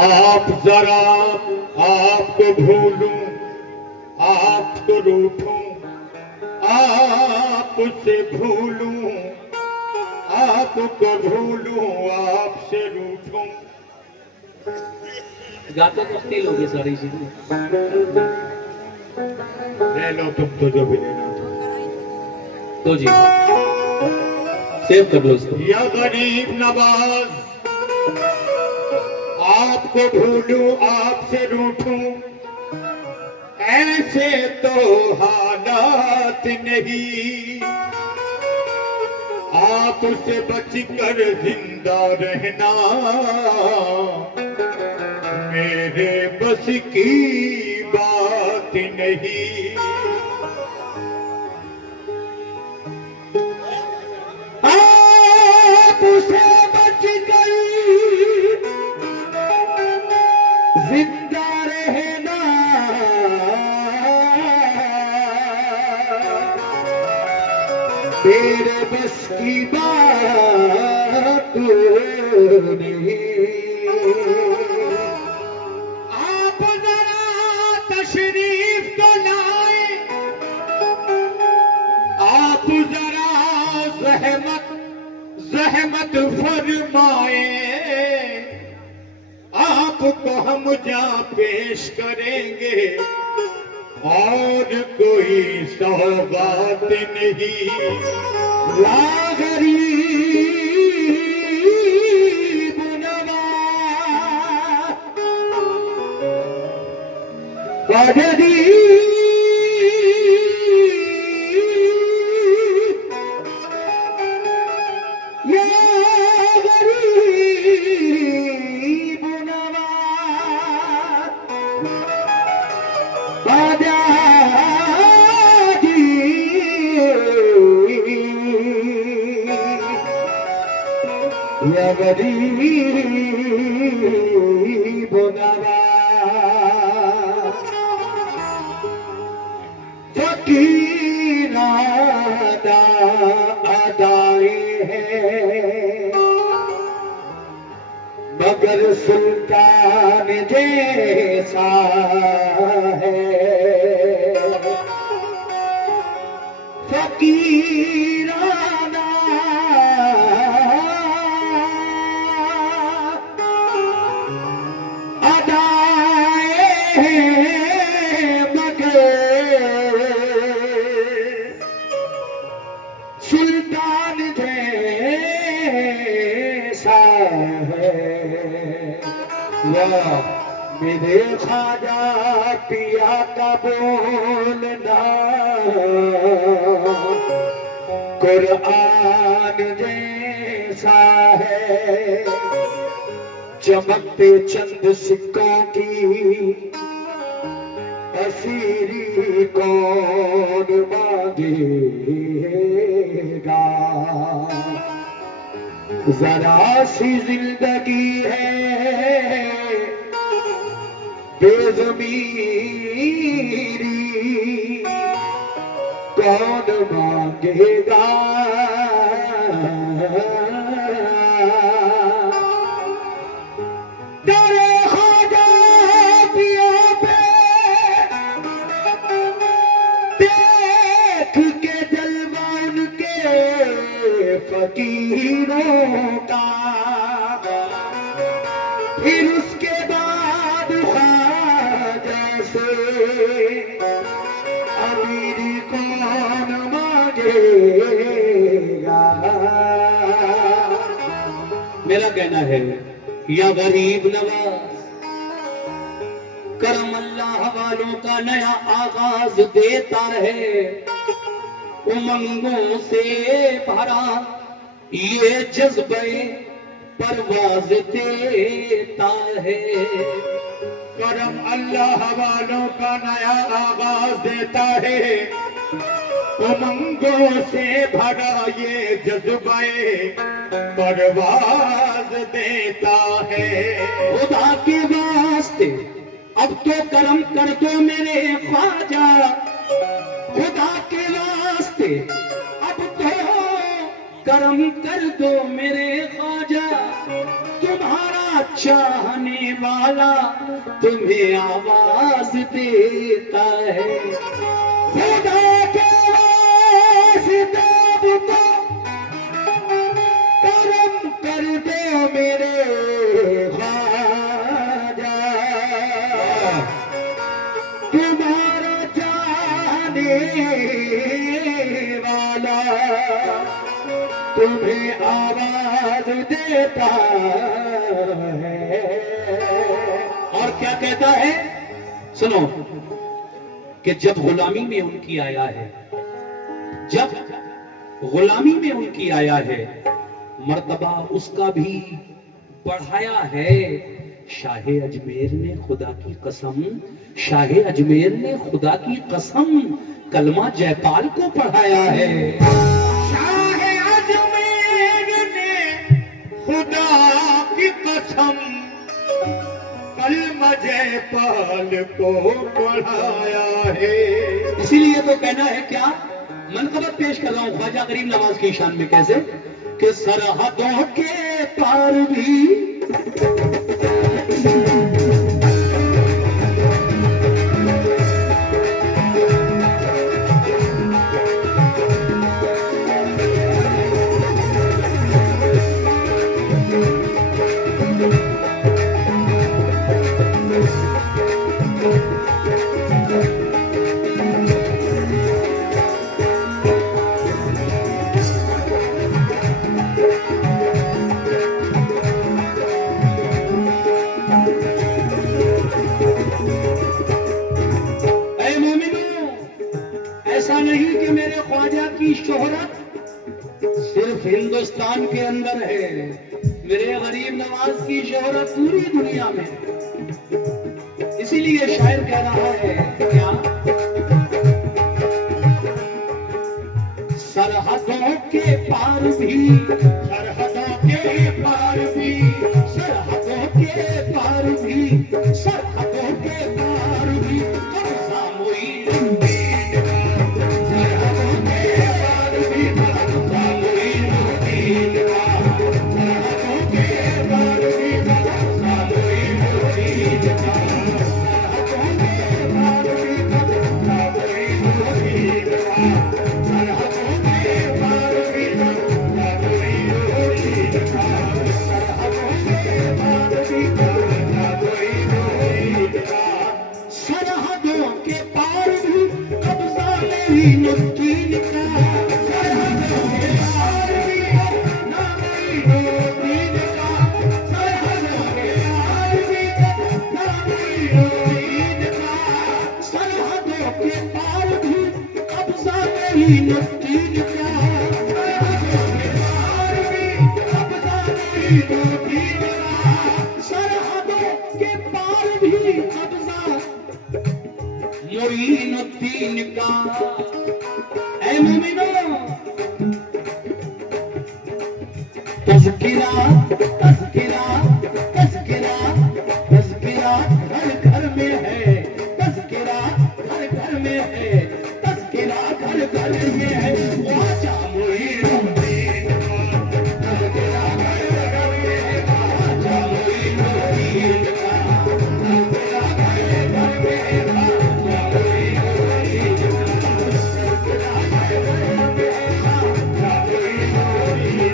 आप जरा आपको भूलूं, आपको रूठूं, आपसे भूलूं, आपको भूलूं, आपसे रूठूं। गाते तो स्टिल होगी सारी चीजें। ले लो तुम तो जो भी लेना। तो जी सेव कर लो इसको। या गरीब नवाज, आपको भूलूं, आपसे रूठूं, ऐसे तो हालात नहीं। आपसे बचकर जिंदा रहना मेरे बस की बात नहीं। आपसे बचकर जिंदा रहना मेरे बस की बात नहीं। आप जरा तशरीफ तो लाए, आप जरा जहमत जहमत फरमाए, आपको हम जा पेश करेंगे और कोई सौगात नहीं। ला गरीब नवाज, या गरीब नवाज, आजादी या गरीब नवाज। फकीराना अदाए हैं मगर सुल्तान जैसा है। फकीराना अदाए हैं मगर सुल्तान जैसा है। वाह मेरे ख्वाजा पिया का बोलना कुरान जैसा है। चमकते चंद सिक्कों की असीरी कौन मांगेगा। जरा सी जिंदगी है बेज़मीरी कौन मांगेगा। तेरे ख्वाजा पिया पे देख के जलवा उनके फकीरों का, फिर उसके बाद ख्वाजा से अमीरी कौन मांगेगा। मेरा कहना है या गरीब नवाज, करम अल्लाह वालों का नया आगाज देता रहे। उमंगों से भरा ये जज्बे परवाज देता है। करम अल्लाह वालों का नया आगाज देता है। उमंगों से भरा ये जज्बे परवाज देता है। खुदा के वास्ते अब तो करम कर दो मेरे ख्वाजा। खुदा के वास्ते अब तो करम कर दो मेरे ख्वाजा। तुम्हारा चाहने वाला तुम्हें आवाज देता है। खुदा के वास्ते अब तो करम कर दो मेरे ख्वाजा, तुम्हारा चाहने वाला तुम्हें आवाज देता है। और क्या कहता है सुनो, कि जब गुलामी में उनकी आया है, जब गुलामी में उनकी आया है, मर्तबा उसका भी बढ़ाया है। शाहे अजमेर ने खुदा की कसम, शाहे अजमेर ने खुदा की कसम कलमा जयपाल को पढ़ाया है। शाहे अजमेर ने खुदा की कसम कलमा जयपाल को पढ़ाया है। इसीलिए तो कहना है क्या, मनकबत पेश कर रहा हूं ख्वाजा गरीब नवाज की शान में, कैसे कि सरहदों के पार भी सिर्फ हिंदुस्तान के अंदर है, मेरे गरीब नवाज की शोहरत पूरी दुनिया में। इसीलिए शायर कह रहा है क्या, सरहदों के पार भी, सरहदों के पार भी, सरहदों के पार भी, सरहदों के पार भी कब्जा मोइनुद्दीन का, सरहदों के पार भी कब्जा मोइनुद्दीन का, सरहदों के पार भी कब्जा मोइनुद्दीन का, सरहदों के पार भी कब्जा मोइनुद्दीन का, सरहदों के पार भी कब्जा मोइनुद्दीन का, सरहदों के पार भी कब्जा मोइनुद्दीन का, सरहदों के पार भी कब्जा मोइनुद्दीन का, सरहदों के पार भी कब्जा मोइनुद्दीन का, सरहदों के पार भी कब्जा मोइनुद्दीन का, सरहदों के पार भी कब्जा मोइनुद्दीन का, सरहदों के पार भी कब्जा मोइनुद्दीन का। ऐ मोमिनो, तज़किरा तज़किरा तज़किरा तज़किरा घर घर में है, तज़किरा घर घर में है, तज़किरा घर घर में है, ख्वाजा मोइनुद्दीन का, तज़किरा घर घर में है, ख्वाजा मोइनुद्दीन का, तज़किरा घर घर में है, ख्वाजा मोइनुद्दीन का, तज़किरा घर घर में है, ख्वाजा मोइनुद्दीन का,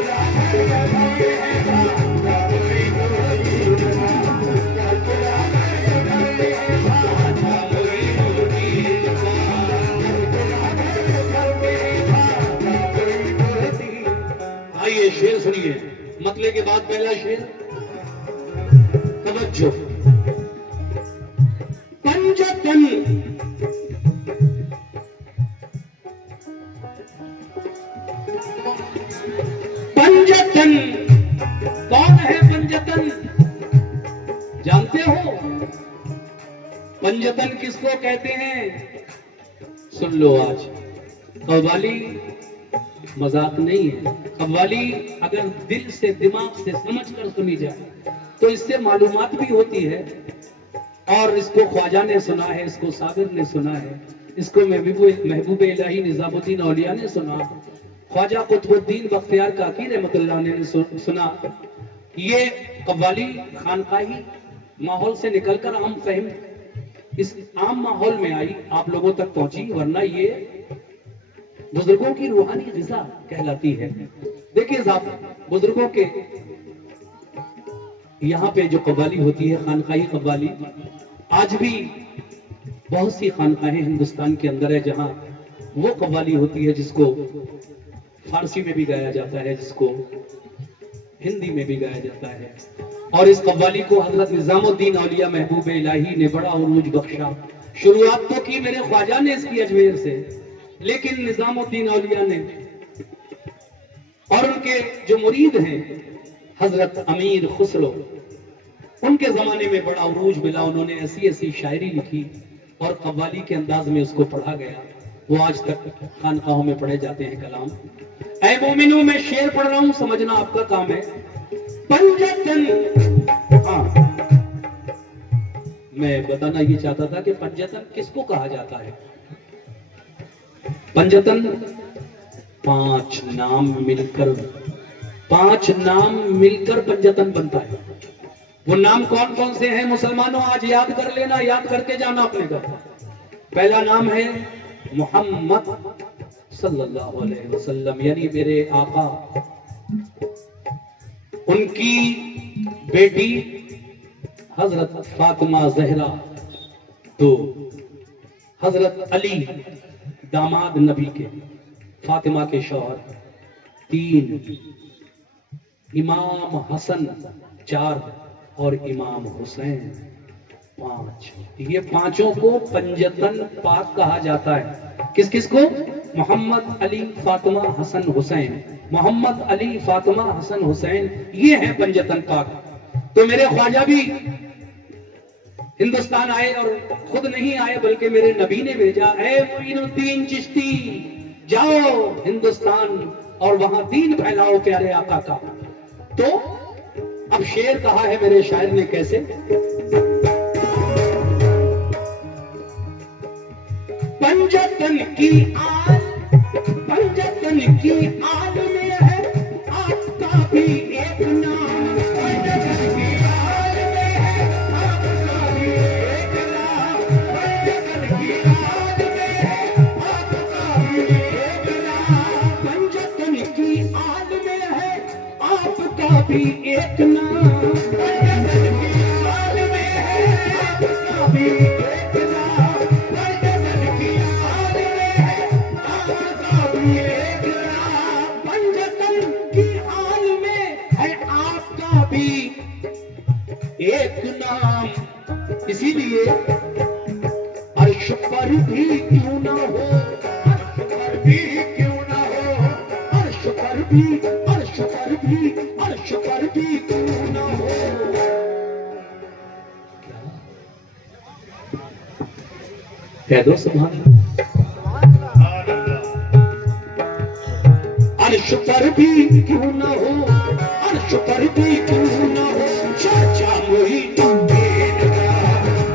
तज़किरा घर घर में है, ख्वाजा मोइनुद्दीन का, तज़किरा घर घर में है, ख्वाजा मोइनुद्दीन का, तज़किरा घर घर में है, ख्वाजा मोइनुद्दीन का। आइए शेर सुनिए, मतले के बाद पहला शेर, तवज्जो। पंजतन पंजतन, कौन है पंजतन, जानते हो पंजतन किसको कहते हैं? सुन लो आज, कव्वाली मजाक नहीं है। कव्वाली अगर दिल से दिमाग से समझ कर सुनी जाए तो इससे मालूमात भी होती है। और इसको ख्वाजा ने सुना है, इसको साबिर ने सुना है, इसको महबूब इलाही निजामुद्दीन औलिया ने सुना, ख्वाजा कुतुबुद्दीन बख्तियार काकी रहमतुल्लाह ने सुना। ये कव्वाली खानकाही माहौल से निकलकर आम फहम इस आम माहौल में आई, आप लोगों तक पहुंची, वरना ये बुजुर्गों की रूहानी ग़िज़ा कहलाती है। देखिए साहब, बुजुर्गों के यहाँ पे जो कव्वाली होती है, खानकाही कव्वाली, आज भी बहुत सी खानकाहें हिंदुस्तान के अंदर है जहां वो कव्वाली होती है जिसको फारसी में भी गाया जाता है, जिसको हिंदी में भी गाया जाता है। और इस कव्वाली को हजरत निजामुद्दीन औलिया महबूब इलाही ने बड़ा उरूज बख्शा। शुरुआत तो की मेरे ख्वाजा ने इसकी अजमेर से, लेकिन निजामुद्दीन औलिया ने और उनके जो मुरीद हैं हजरत अमीर खुसरो, उनके जमाने में बड़ा उरूज मिला। उन्होंने ऐसी ऐसी शायरी लिखी और कव्वाली के अंदाज में उसको पढ़ा गया। वो आज तक खानकाहों में पढ़े जाते हैं कलाम। ऐ मोमिनों, मैं शेर पढ़ रहा हूं, समझना आपका काम है। पंजतन, हाँ, मैं बताना ये चाहता था कि पंजतन किसको कहा जाता है। पंजतन 5 नाम मिलकर, 5 नाम मिलकर पंजतन बनता है। वो नाम कौन कौन से हैं मुसलमानों, आज याद कर लेना, याद करके जाना अपने घर। पहला नाम है मोहम्मद सल्लल्लाहु अलैहि वसल्लम, यानी मेरे आका। उनकी बेटी हजरत फातिमा जहरा, तो हजरत अली दामाद नबी के, फातिमा के शौहर 3, इमाम हसन 4 और इमाम हुसैन 5। ये पांचों को पंजतन पाक कहा जाता है। किस किस को? मोहम्मद, अली, फातिमा, हसन, हुसैन। मोहम्मद, अली, फातिमा, हसन, हुसैन, ये है पंजतन पाक। तो मेरे ख्वाजा भी हिंदुस्तान आए और खुद नहीं आए बल्कि मेरे नबी ने भेजा, ऐ मोइनुद्दीन चिश्ती, जाओ हिंदुस्तान और वहां दीन फैलाओ प्यारे आका का। तो अब शेर कहा है मेरे शायर ने कैसे। पंजतन की आल, पंजतन की आल में है आपका भी एक नाम। पंजतन की आल में है आपका भी एक नाम। पंजतन की आल में है आपका भी एक नाम। पंजतन की आल में है आपका भी एक नाम। पंजतन की आल में है आपका भी एक नाम। पंजतन की आल में है आपका भी एक नाम। पंजतन की आल में है आपका भी एक नाम। इसीलिए अर्श पर भी क्यों ना हो, अर्श पर भी क्यों ना हो, अर्श पर भी, अर्श पर भी, अर्श पर भी क्यों ना हो। कह दो सुभान अल्लाह। अर्श पर भी क्यों ना हो, अर्श पर भी क्यों ना हो, चाचा मोहिनुद्दीन का।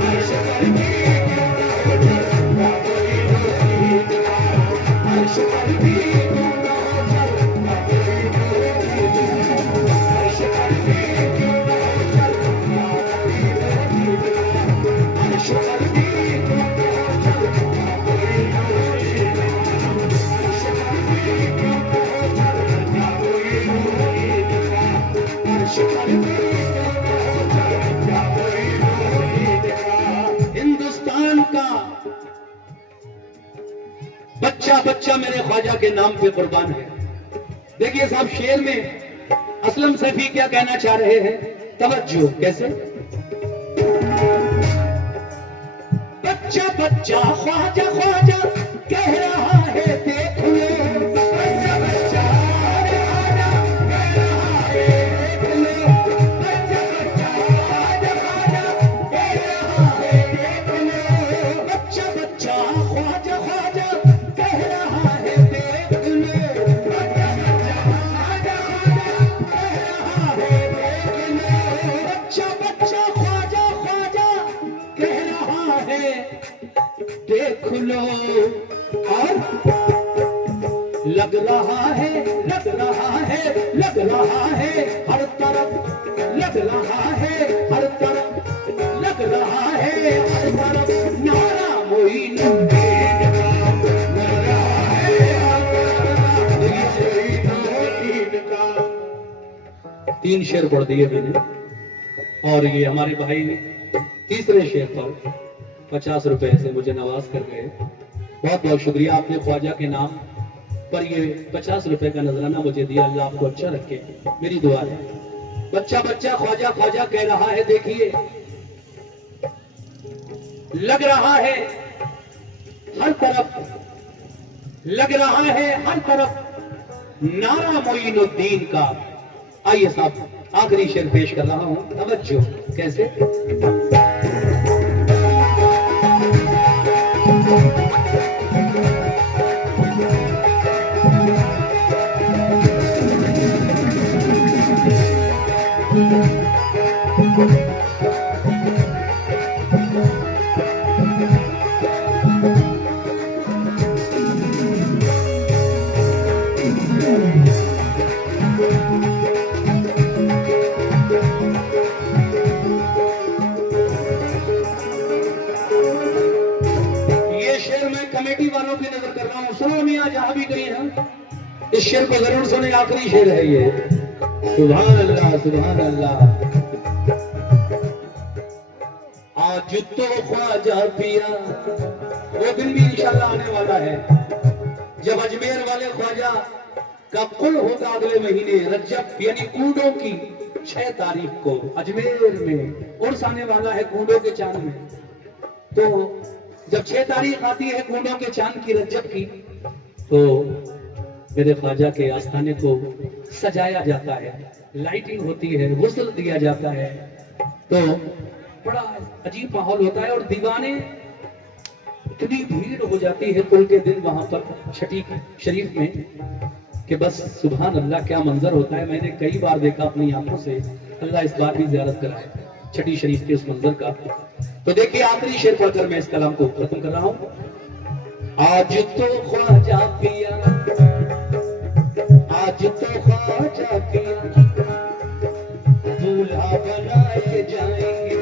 अर्श पर भी क्यों ना हो, चाचा मोहिनुद्दीन का। अर्श पर भी क्यों ना हो, चाचा मोहिनुद्दीन का। अर्श पर भी क्यों ना हो, चाचा मोहिनुद्दीन का। अर्श पर भी क्यों ना हो, चाचा मोहिनुद्दीन का। अर्श पर भी क्यों ना हो, चाचा मोहिनुद्दीन का। अर्श पर भी क्यों ना हो, चाचा मोहिनुद्दीन का। हिंदुस्तान का बच्चा बच्चा मेरे ख्वाजा के नाम पे कुर्बान है। देखिए साहब, शेर में असलम सैफी क्या कहना चाह रहे हैं, तवज्जो। कैसे? बच्चा बच्चा ख्वाजा ख्वाजा कह रहा है, देख लो। बच्चा बच्चा ख्वाजा कह रहा है, देख लो। बच्चा बच्चा ख्वाजा ख्वाजा कह रहा है, देख लो। बच्चा बच्चा ख्वाजा ख्वाजा कह रहा है, देख लो। बच्चा बच्चा ख्वाजा ख्वाजा कह रहा है, देख लो। बच्चा बच्चा ख्वाजा ख्वाजा कह रहा है, देख लो। और लग रहा है, लग रहा है, लग रहा है हर तरफ लग रहा है हर तरफ, लग रहा है हर तरफ नारा मोइनुद्दीन का, लग रहा है हर तरफ मोइनुद्दीन का। 3 शेर पढ़ दिए मैंने और ये हमारे भाई तीसरे शेर पर 50 रुपए से मुझे नवाज कर गए। बहुत बहुत शुक्रिया, आपने ख्वाजा के नाम पर ये 50 रुपए का नजराना मुझे दिया। अल्लाह आपको अच्छा रखे, मेरी दुआ है। बच्चा बच्चा ख्वाजा ख्वाजा कह रहा है, देखिए लग रहा है हर तरफ, लग रहा है हर तरफ नारा मोइनुद्दीन का। आइए साहब, आखिरी शेर पेश कर रहा हूं, तवज्जो। कैसे? कमेटी वालों की नजर कर रहा हूं, सुनो मियां जहां भी गई हैं, इस शेर को जरूर सुने। आखिरी शेर है ये। सुभान अल्लाह, सुभान अल्लाह। आज तो ख्वाजा पिया, वो दिन भी इंशाल्लाह आने वाला है जब अजमेर वाले ख्वाजा का कुल होगा अगले महीने रजब यानी कूडों की 6 तारीख को अजमेर में उर्स आने वाला है कूडों के चांद में। तो जब 6 तारीख आती है कूडों के चांद की रजब की, तो मेरे ख्वाजा के आस्थाने को सजाया जाता है, लाइटिंग होती है, गुस्ल दिया जाता है, तो बड़ा अजीब माहौल होता है। और दीवाने इतनी भीड़ हो जाती है कुल के दिन वहां पर छठी शरीफ में कि बस सुभान अल्लाह क्या मंजर होता है। मैंने कई बार देखा अपनी आंखों से, अल्लाह इस बार भी ज़ियारत कराए छठी शरीफ के उस मंजर का। तो देखिए आखिरी शेर पढ़कर मैं इस कलाम को खत्म कर रहा हूं। आज तो ख्वाजा पिया, आज तो ख्वाजा पिया दूल्हा बनाए जाएंगे,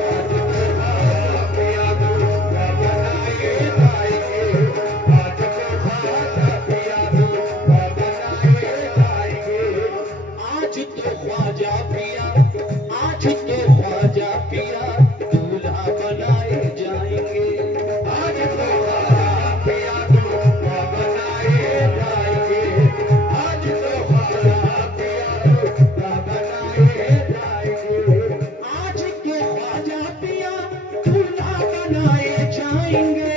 आज तो ख्वाजा पिया दूल्हा बनाए जाएंगे, आज तो ख्वाजा पिया दूल्हा बनाए जाएंगे, आज तो ख्वाजा पिया, आज तो ख्वाजा पिया दूल्हा बनाए जाएंगे, आज तो ख्वाजा पिया दूल्हा बनाए जाएंगे, आज तो ख्वाजा पिया दूल्हा बनाए जाएंगे, आज तो ख्वाजा पिया दूल्हा बनाए जाएंगे, आज तो ख्वाजा पिया दूल्हा बनाए जाएंगे,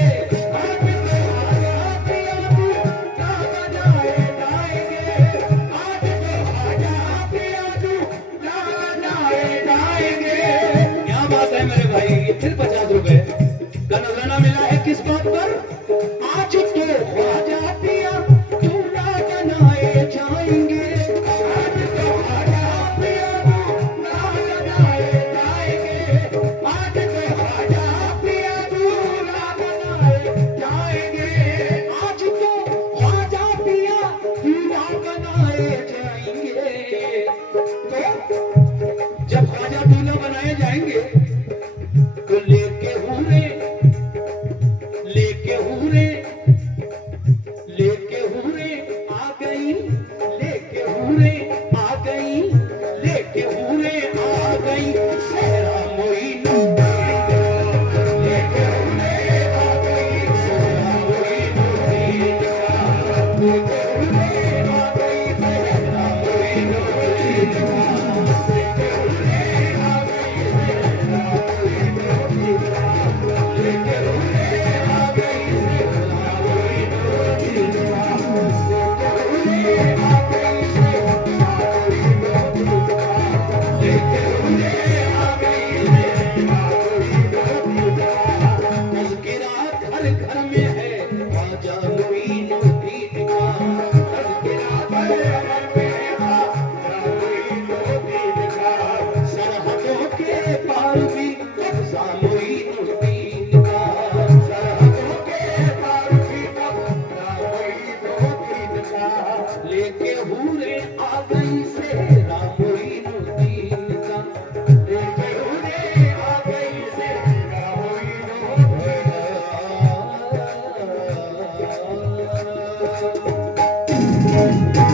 आज तो ख्वाजा पिया दूल्हा बनाए जाएंगे। क्या बात है मेरे भाई, ये फिर 50 रुपए का नजराना मिला है किस बात पर? आज तो ख्वाजा पिया दूल्हा बनाए जाएंगे, आज तो ख्वाजा पिया दूल्हा बनाए जाएंगे, आज तो ख्वाजा पिया दूल्हा बनाए जाएंगे, आज तो ख्वाजा पिया दूल्हा बनाए जाएंगे। तो जब ख्वाजा दूल्हा बनाए जाएंगे तो लेके हूरे, लेके हूरे, लेके हूरे आ गई, लेके हूरे आ गई, लेके हूरे आ गई सहरा मोइनुद्दीन, लेके हूरे आ गई सहरा मोइनुद्दीन, लेके हूरे आ गई सहरा मोइनुद्दीन, लेके हूरे आ गई सहरा मोइनुद्दीन, लेके हूरे आ गई सहरा मोइनुद्दीन, लेके हूरे आ गई सहरा मोइनुद्दीन, लेके हूरे आ है।